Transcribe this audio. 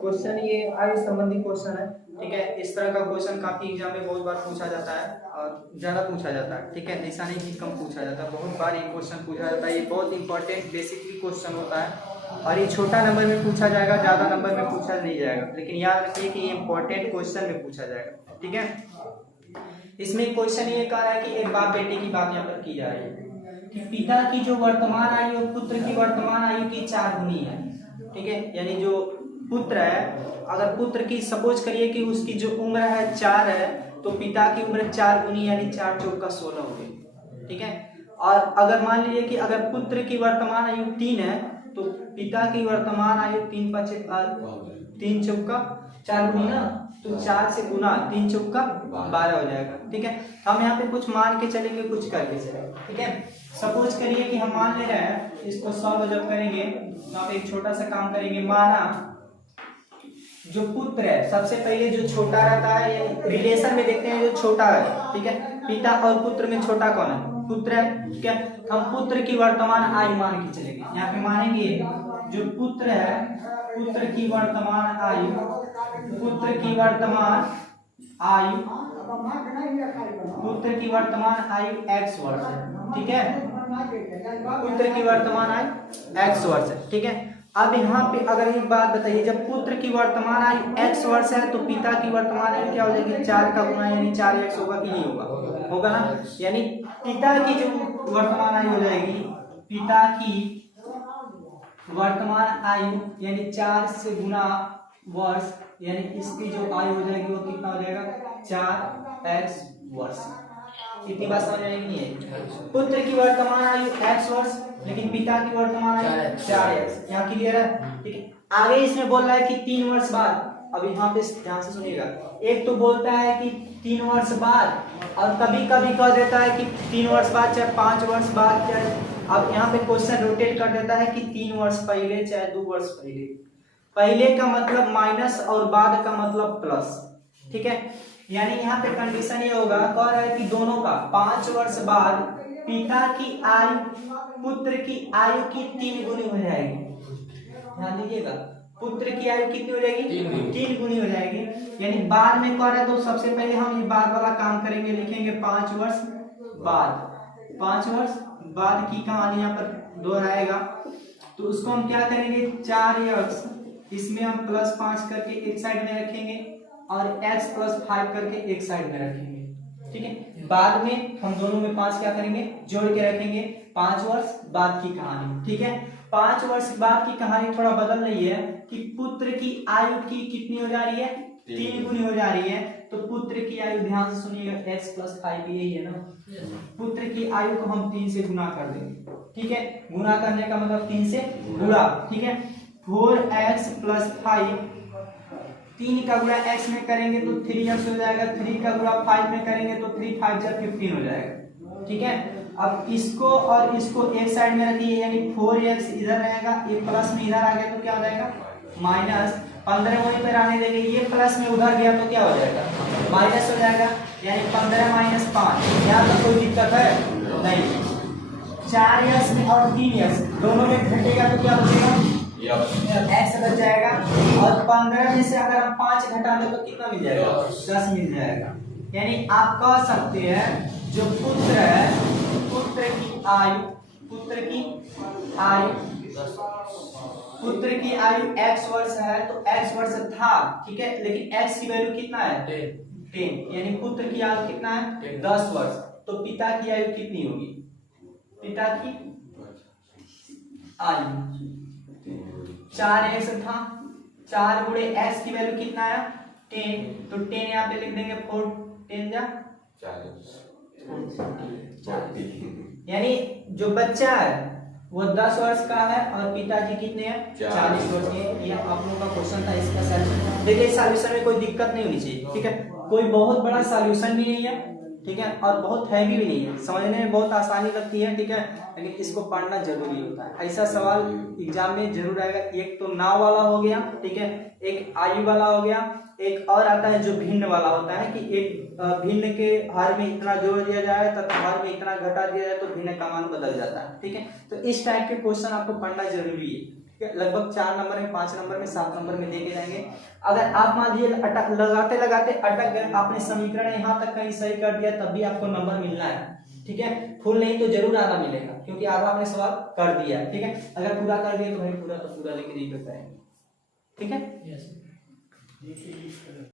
Question ये आयु संबंधी क्वेश्चन है, ठीक है। इस तरह का क्वेश्चन काफी एग्जाम में बहुत बार पूछा जाता है और ज्यादा पूछा जाता है, ठीक है। ऐसा नहीं कि कम पूछा जाता है, बहुत बार ये क्वेश्चन पूछा जाता है। ये बहुत इंपॉर्टेंट बेसिकली क्वेश्चन होता है और ये छोटा नंबर में पूछा जाएगा, ज्यादा नंबर में पूछा नहीं जाएगा, लेकिन याद रखिए कि ये इंपॉर्टेंट क्वेश्चन में पूछा जाएगा, ठीक है। इसमें क्वेश्चन ये कह रहा है कि एक बाप बेटे की बात यहाँ पर की जा रही है कि पिता की जो वर्तमान आयु और पुत्र की वर्तमान आयु की 4 गुनी है, ठीक है। यानी जो पुत्र है, अगर पुत्र की सपोज करिए कि उसकी जो उम्र है 4 है, तो पिता की उम्र 4 गुनी यानी 4 चौका 16 हो गई, ठीक है। और अगर मान लीजिए कि अगर पुत्र की वर्तमान आयु 3 है, तो पिता की वर्तमान आयु 3 चौका 4 गुनी ना, तो 4 से गुना 3 चौका 12 हो जाएगा, ठीक है। हम यहाँ पे कुछ मान के चलेंगे, कुछ करके चलेंगे, ठीक है। सपोज करिए कि हम मान ले रहे हैं, इसको सॉल्व जब करेंगे तो आप एक छोटा सा काम करेंगे। माना जो पुत्र है, सबसे पहले जो छोटा रहता है, रिलेशन में देखते हैं जो छोटा है, ठीक है। पिता और पुत्र में छोटा कौन है? पुत्र है, ठीक है। हम पुत्र की वर्तमान आयु मान के चलेंगे। यहाँ पे मानेंगे जो पुत्र है, पुत्र की वर्तमान आयु, पुत्र की वर्तमान आयु, पुत्र की वर्तमान आयु x वर्ष है, ठीक है। पुत्र की वर्तमान आयु x वर्ष है, ठीक है। अब यहाँ पे अगर एक बात बताइए, जब पुत्र की वर्तमान आयु x वर्ष है, तो पिता की वर्तमान आयु क्या हो जाएगी? 4 का गुना यानी 4x होगा कि नहीं होगा? होगा ना। यानी पिता की जो वर्तमान आयु हो जाएगी, पिता की वर्तमान आयु यानी 4 से गुना वर्ष, यानी इसकी जो आयु हो जाएगी वो कितना हो जाएगा? 4x वर्ष। इतनी बात समझ में नहीं है? पुत्र की वर्तमान आयु x वर्ष, लेकिन पिता की वर्तमान आयु 4x। यहाँ क्लियर है? ठीक है। आगे इसमें बोल रहा है कि 3 वर्ष बाद। अब यहाँ पे ध्यान से सुनिएगा, एक तो बोलता है कि 3 वर्ष बाद, और कभी कभी कह देता है कि 3 वर्ष बाद, चाहे 5 वर्ष बाद, चाहे, अब यहाँ पे क्वेश्चन रोटेट कर देता है कि 3 वर्ष पहले चाहे 2 वर्ष पहले। पहले का मतलब माइनस और बाद का मतलब प्लस, ठीक है। यानी यहाँ पे कंडीशन ये होगा, कह रहा है कि दोनों का 5 वर्ष बाद पिता की आयु पुत्र की आयु की 3 गुनी हो जाएगी। ध्यान दीजिएगा, पुत्र की आयु कितनी हो जाएगी? 3 गुनी हो जाएगी। यानी बाद में कह रहा है, तो सबसे पहले हम ये बाद वाला काम करेंगे, लिखेंगे 5 वर्ष बाद। 5 वर्ष बाद की कहानी यहाँ पर दोहराएगा, तो उसको हम क्या करेंगे? 4x, इसमें हम +5 करके एक साइड में रखेंगे और x +5 करके एक साइड में रखेंगे, ठीक है। बाद में हम दोनों में 5 क्या करेंगे? जोड़ के रखेंगे। 5 वर्ष बाद की कहानी, ठीक है। 5 वर्ष बाद की कहानी थोड़ा बदल रही है कि पुत्र की आयु की कितनी हो जा रही है? 3 गुनी हो जा रही है। तो पुत्र की आयु, ध्यान से सुनिएगा, x +5 यही है ना। पुत्र की आयु को हम 3 से गुना कर देंगे, ठीक है। गुना करने का मतलब 3 से गुणा, ठीक है। 4x + 5, 3 का गुणा x में करेंगे तो 3x हो जाएगा। 3 का गुणा 5 में करेंगे तो 3 5 जा 15 हो जाएगा, ठीक है। अब इसको और इसको एक साइड में रखिए, यानी 4x इधर रहेगा, ये प्लस में इधर आ गया तो क्या हो जाएगा? माइनस। 15 वहीं पर आने देंगे, ये प्लस में उधर गया तो क्या हो जाएगा? माइनस हो जाएगा। यानी 15 - 5, यहाँ पर कोई दिक्कत है नहीं। 4x में और 3x दोनों में घटेगा तो क्या बचेगा? x बच जाएगा। और 15 में से अगर हम 5 घटा दें तो कितना मिल जाएगा? 10 मिल जाएगा। यानी आप कह सकते हैं जो पुत्र है, पुत्र की आयु, पुत्र की आयु, पुत्र की आयु x वर्ष है, तो x वर्ष था, ठीक है। लेकिन x की वैल्यू कितना है? 10। यानी पुत्र की आयु कितना है? 10 वर्ष। तो पिता की आयु कितनी होगी? पिता की आयु 4x था, 4 गुणे x की वैल्यू कितना है? 10। तो 10 यहाँ पे लिख देंगे, 4 10 जा 40। यानी जो बच्चा है वो 10 वर्ष का है और पिताजी कितने हैं? 40 वर्ष के। ये आप लोगों का क्वेश्चन था, इसका सॉल्यूशन देखिए। सॉल्यूशन में कोई दिक्कत नहीं होनी चाहिए, ठीक है। कोई बहुत बड़ा सॉल्यूशन भी नहीं है, ठीक है, और बहुत हैवी भी नहीं है, समझने में बहुत आसानी लगती है, ठीक है, लेकिन इसको पढ़ना जरूरी होता है। ऐसा सवाल एग्जाम में जरूर आएगा। एक तो नाव वाला हो गया, ठीक है, एक आयु वाला हो गया, एक और आता है जो भिन्न वाला होता है कि एक भिन्न के हर में इतना जोड़ दिया जाए तथा हर में इतना घटा दिया जाए तो भिन्न का मान बदल जाता है, ठीक है। तो इस टाइप के क्वेश्चन आपको पढ़ना जरूरी है। लगभग 4 नंबर में, 5 नंबर में, 7 नंबर में देके जाएंगे। अगर आप मान लीजिए अटक लगाते लगाते अटक गए, आपने समीकरण यहाँ तक कहीं सही कर दिया, तब भी आपको नंबर मिलना है, ठीक है। फुल नहीं तो जरूर आधा मिलेगा, क्योंकि आधा आपने सवाल कर दिया है, ठीक है। अगर पूरा कर दिया तो भाई पूरा तो पूरा लेके रीपेयर करेंगे, ठीक है।